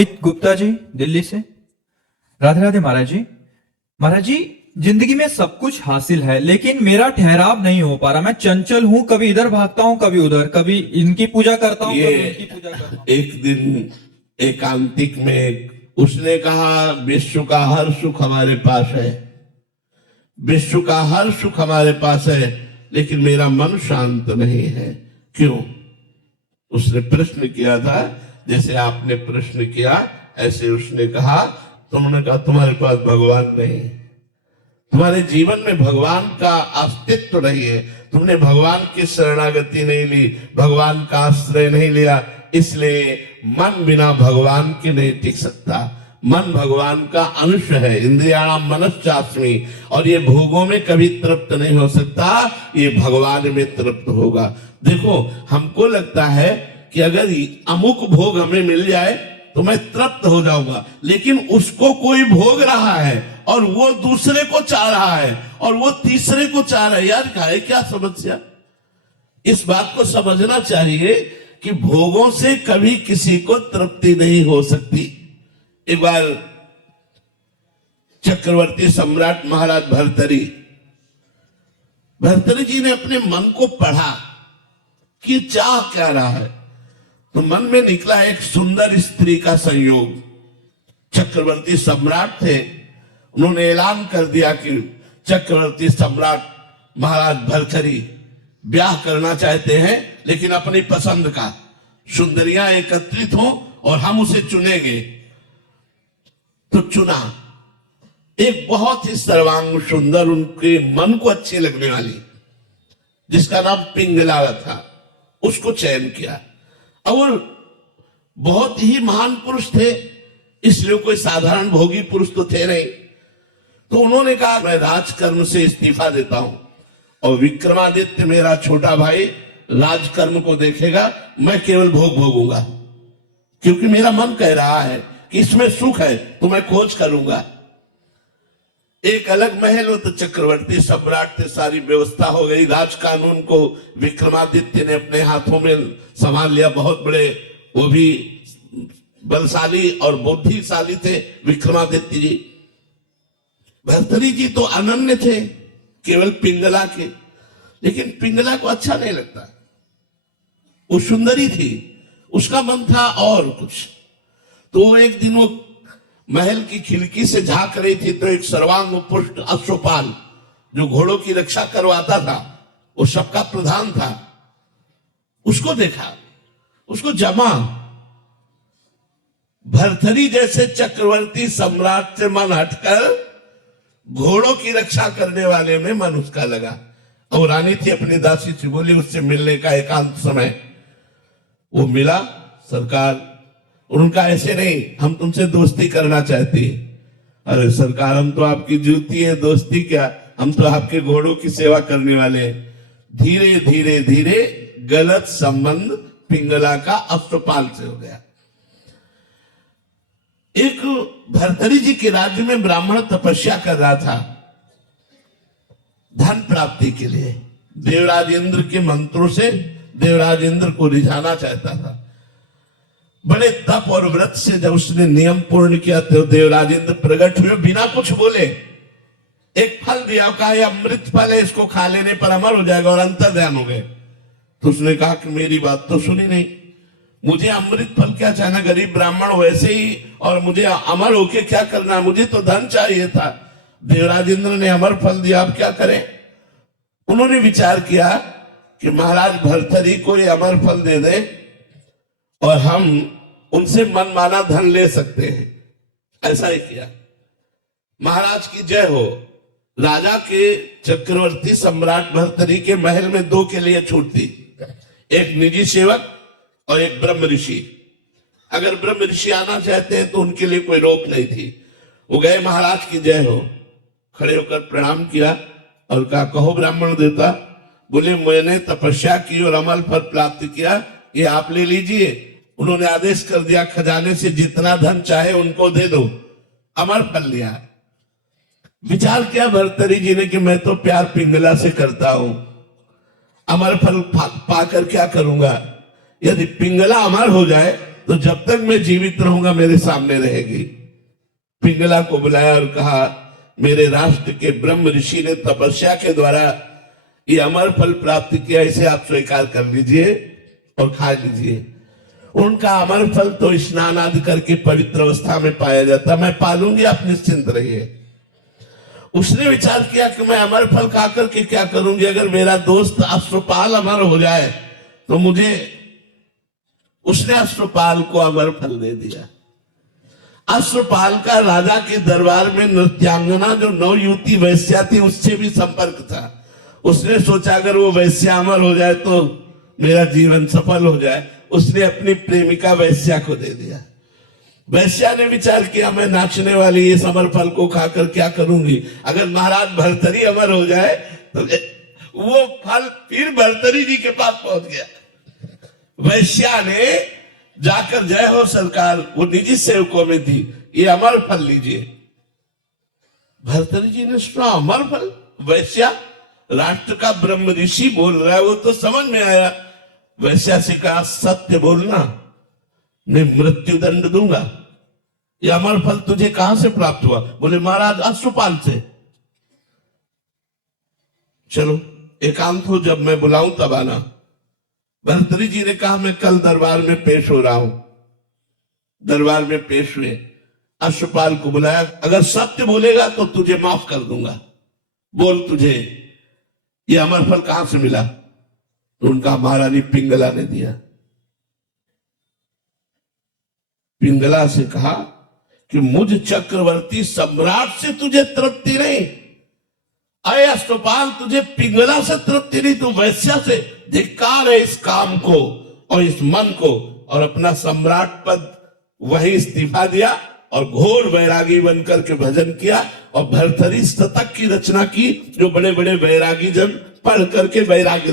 गुप्ता जी दिल्ली से। राधे राधे महाराज जी। महाराज जी, जिंदगी में सब कुछ हासिल है लेकिन मेरा ठहराव नहीं हो पा रहा। मैं चंचल हूँ, कभी इधर भागता हूँ, कभी उधर, कभी इनकी पूजा करता हूँ, कभी इनकी पूजा करता हूँ। एक दिन एकांतिक में उसने कहा, विश्व का हर सुख हमारे पास है, विश्व का हर सुख हमारे पास है, लेकिन मेरा मन शांत नहीं है। क्यों? उसने प्रश्न किया था, जैसे आपने प्रश्न किया ऐसे उसने कहा। तुमने कहा तुम्हारे पास भगवान नहीं, तुम्हारे जीवन में भगवान का अस्तित्व नहीं है, तुमने भगवान की शरणागति नहीं ली, भगवान का आश्रय नहीं लिया, इसलिए मन बिना भगवान के नहीं टिक सकता। मन भगवान का अंश है, इंद्रियाणाम मनश्चास्मि, और ये भोगों में कभी तृप्त नहीं हो सकता, ये भगवान में तृप्त होगा। देखो, हमको लगता है कि अगर अमुक भोग हमें मिल जाए तो मैं तृप्त हो जाऊंगा, लेकिन उसको कोई भोग रहा है और वो दूसरे को चाह रहा है और वो तीसरे को चाह रहा है। यार क्या समस्या? इस बात को समझना चाहिए कि भोगों से कभी किसी को तृप्ति नहीं हो सकती। एक बार चक्रवर्ती सम्राट महाराज भर्तरी जी ने अपने मन को पढ़ा कि चाह क्या रहा है, तो मन में निकला एक सुंदर स्त्री का संयोग। चक्रवर्ती सम्राट थे, उन्होंने ऐलान कर दिया कि चक्रवर्ती सम्राट महाराज भर्तरी ब्याह करना चाहते हैं, लेकिन अपनी पसंद का, सुंदरियां एकत्रित हों और हम उसे चुनेंगे। तो चुना एक बहुत ही सर्वांग सुंदर, उनके मन को अच्छी लगने वाली, जिसका नाम पिंगला था, उसको चयन किया। और बहुत ही महान पुरुष थे, इसलिए कोई साधारण भोगी पुरुष तो थे नहीं। तो उन्होंने कहा मैं राजकर्म से इस्तीफा देता हूं और विक्रमादित्य मेरा छोटा भाई राजकर्म को देखेगा, मैं केवल भोग भोगूंगा, क्योंकि मेरा मन कह रहा है कि इसमें सुख है, तो मैं खोज करूंगा। एक अलग महल हो तो चक्रवर्ती सम्राट थे, सारी व्यवस्था हो गई, राज कानून को विक्रमादित्य ने अपने हाथों में संभाल लिया। बहुत बड़े, वो भी बलशाली और बुद्धिशाली थे विक्रमादित्य जी। भर्तरी जी तो अनन्य थे, केवल पिंगला के, लेकिन पिंगला को अच्छा नहीं लगता। वो सुंदरी थी, उसका मन था और कुछ। तो एक दिन वो महल की खिड़की से झांक रही थी, तो एक सर्वांग पुष्ट अश्वपाल जो घोड़ों की रक्षा करवाता था, वो सबका प्रधान था, उसको देखा, उसको जमा। भर्तरी जैसे चक्रवर्ती सम्राट से मन हटकर घोड़ों की रक्षा करने वाले में मन उसका लगा। और रानी थी, अपनी दासी से बोली उससे मिलने का एकांत समय। वो मिला, सरकार, उनका ऐसे नहीं, हम तुमसे दोस्ती करना चाहती है। अरे सरकार, हम तो आपकी जूती है, दोस्ती क्या, हम तो आपके घोड़ों की सेवा करने वाले हैं। धीरे धीरे धीरे गलत संबंध पिंगला का अश्वपाल से हो गया। एक भर्तरी जी के राज्य में ब्राह्मण तपस्या कर रहा था धन प्राप्ति के लिए। देवराज इंद्र के मंत्रों से देवराज इंद्र को रिझाना चाहता था। बड़े तप और व्रत से जब उसने नियम पूर्ण किया तो देवराज इंद्र प्रकट हुए, बिना कुछ बोले एक फल दिया, कहा यह अमृत फल है, इसको खा लेने पर अमर हो जाएगा, और अंतर्ध्यान हो गए। तो उसने कहा कि मेरी बात तो सुनी नहीं, मुझे अमृत फल क्या चाहना, गरीब ब्राह्मण वैसे ही, और मुझे अमर होके क्या करना, मुझे तो धन चाहिए था। देवराज इंद्र ने अमर फल दिया, अब क्या करें? उन्होंने विचार किया कि महाराज भर्तरी को ये अमर फल दे दे और हम उनसे मनमाना धन ले सकते हैं। ऐसा ही किया। महाराज की जय हो। राजा के चक्रवर्ती सम्राट भर्तरी के महल में दो के लिए छूट थी, एक निजी सेवक और एक ब्रह्म ऋषि। अगर ब्रह्म ऋषि आना चाहते हैं तो उनके लिए कोई रोक नहीं थी। वो गए, महाराज की जय हो, खड़े होकर प्रणाम किया और कहा, कहो ब्राह्मण देवता। बोले, मैंने तपस्या की और अमल फल प्राप्त किया, ये आप ले लीजिए। उन्होंने आदेश कर दिया, खजाने से जितना धन चाहे उनको दे दो। अमर फल लिया। विचार किया भर्तरी जी ने कि मैं तो प्यार पिंगला से करता हूं, अमर फल पाकर क्या करूंगा? यदि पिंगला अमर हो जाए तो जब तक मैं जीवित रहूंगा मेरे सामने रहेगी। पिंगला को बुलाया और कहा, मेरे राष्ट्र के ब्रह्म ऋषि ने तपस्या के द्वारा ये अमर फल प्राप्त किया, इसे आप स्वीकार कर लीजिए और खा लीजिए। उनका अमर फल तो स्नान आदि करके पवित्र अवस्था में पाया जाता, मैं पालूंगी, आप निश्चिंत रहिए। उसने विचार किया कि मैं अमर फल खाकर के क्या करूंगी, अगर मेरा दोस्त अश्वपाल अमर हो जाए तो मुझे, उसने अश्वपाल को अमर फल दे दिया। अश्वपाल का राजा के दरबार में नृत्यांगना जो नवयुवती वैश्या थी उससे भी संपर्क था। उसने सोचा अगर वो वैश्या अमर हो जाए तो मेरा जीवन सफल हो जाए। उसने अपनी प्रेमिका वैश्या को दे दिया। वैश्या ने विचार किया, मैं नाचने वाली इस अमर फल को खाकर क्या करूंगी, अगर महाराज भर्तरी अमर हो जाए तो वो फल फिर भर्तरी जी के पास पहुंच गया। वैश्या ने जाकर, जय हो सरकार, वो निजी सेवकों में थी, ये अमर फल लीजिए। भर्तरी जी ने सुना अमर फल, वैश्या राष्ट्र का ब्रह्म ऋषि बोल रहा है, वो तो समझ में आया। वैश्या से कहा, सत्य बोलना, मैं मृत्यु दंड दूंगा। ये अमर फल तुझे कहां से प्राप्त हुआ? बोले महाराज अश्वपाल से। चलो एकांत हो, जब मैं बुलाऊं तब आना। भर्तरी जी ने कहा, मैं कल दरबार में पेश हो रहा हूं। दरबार में पेश हुए, अश्वपाल को बुलाया, अगर सत्य बोलेगा तो तुझे माफ कर दूंगा, बोल तुझे ये अमर फल कहां से मिला? तो उनका महारानी पिंगला ने दिया। पिंगला से कहा कि मुझ चक्रवर्ती सम्राट से तुझे तृप्ति नहीं, अय अश्वपाल तुझे पिंगला से तृप्ति नहीं, तो वैश्या से। धिक्कार है इस काम को और इस मन को। और अपना सम्राट पद वही इस्तीफा दिया और घोर वैरागी बनकर के भजन किया और भर्तरी शतक की रचना की, जो बड़े बड़े वैरागी जन पढ़ करके वैराग्य